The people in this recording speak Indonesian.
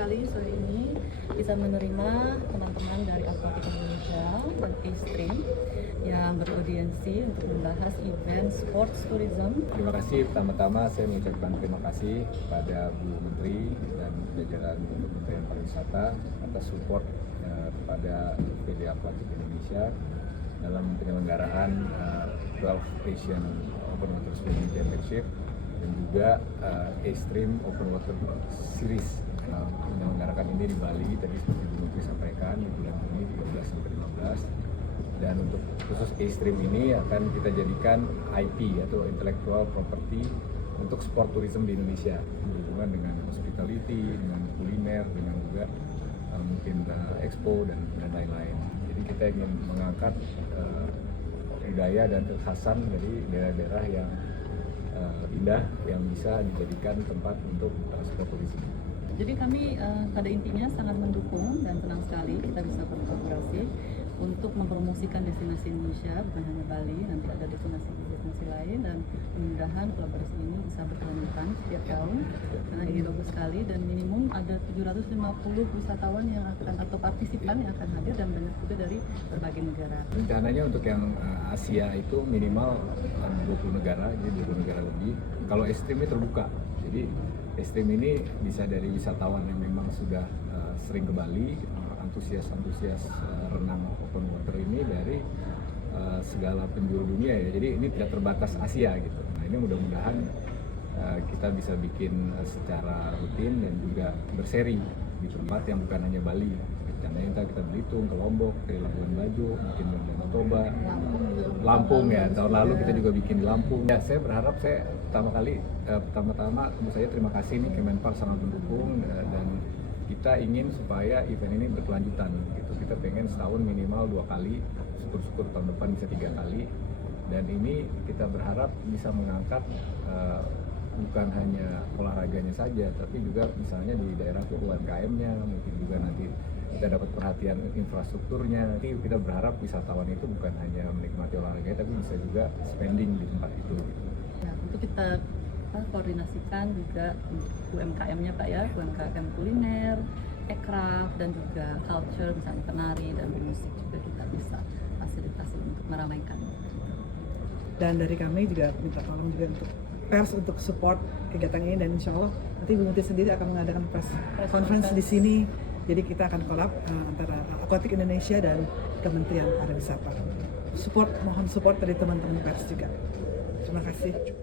sekali sore ini bisa menerima teman-teman dari Aquatic Indonesia dan A-Stream yang beraudiensi untuk membahas event sports tourism. Terima kasih, pertama-tama saya mengucapkan terima kasih kepada Bu Menteri dan jajaran Kementerian Pariwisata atas support kepada PD Aquatic Indonesia dalam penyelenggaraan 12 Asian Open Water Swimming Championship dan juga A-Stream Open Water Series. Menyelenggarakan ini di Bali, tadi seperti Bu Menteri sampaikan, di bulan Juni 13-15. Dan untuk khusus A-Stream ini akan kita jadikan IP atau Intellectual Property untuk sport tourism di Indonesia, berhubungan dengan hospitality, dengan kuliner, dengan juga mungkin expo dan lain-lain. Jadi kita ingin mengangkat budaya dan kekhasan dari daerah-daerah yang indah yang bisa dijadikan tempat untuk sport tourism. Jadi kami pada intinya sangat mendukung dan senang sekali kita bisa berkolaborasi untuk mempromosikan destinasi Indonesia, bukan hanya Bali, nanti ada destinasi lain, dan mudah-mudahan kolaborasi ini bisa berkelanjutan setiap tahun karena ini bagus sekali, dan minimum ada 750 wisatawan yang akan atau partisipan yang akan hadir dan banyak juga dari berbagai negara. Rencananya untuk yang Asia itu minimal 20 negara, jadi 20 negara lebih. Kalau A-Stream ini terbuka, jadi A-Stream ini bisa dari wisatawan yang memang sudah sering ke Bali, antusias renang open water ini dari segala penjuru dunia ya, jadi ini tidak terbatas Asia gitu. Nah ini mudah-mudahan kita bisa bikin secara rutin dan juga berseri di tempat yang bukan hanya Bali. Rencananya kita Belitung, ke Lombok, ke Labuan Bajo, mungkin Danau Toba, Lampung ya. Tahun lalu kita juga bikin di Lampung. Ya saya berharap pertama-tama tentu saja terima kasih nih Kemenpar sangat mendukung dan kita ingin supaya event ini berkelanjutan gitu. Kita pengen setahun minimal 2 kali, syukur-syukur tahun depan bisa 3 kali. Dan ini kita berharap bisa mengangkat bukan hanya olahraganya saja, tapi juga misalnya di daerah UMKM-nya, mungkin juga nanti kita dapat perhatian infrastrukturnya. Nanti kita berharap wisatawan itu bukan hanya menikmati olahraga, tapi bisa juga spending di tempat itu. Ya, untuk kita koordinasikan juga UMKM-nya Pak ya, UMKM kuliner, aircraft, dan juga culture, misalnya penari dan musik juga kita bisa fasilitasi untuk meramaikan. Dan dari kami juga minta tolong juga untuk pers untuk support kegiatan ini, dan insya Allah nanti Bu Menteri sendiri akan mengadakan press conference di sini. Jadi kita akan collab antara Aquatic Indonesia dan Kementerian Pariwisata. Mohon support dari teman-teman pers juga. Terima kasih.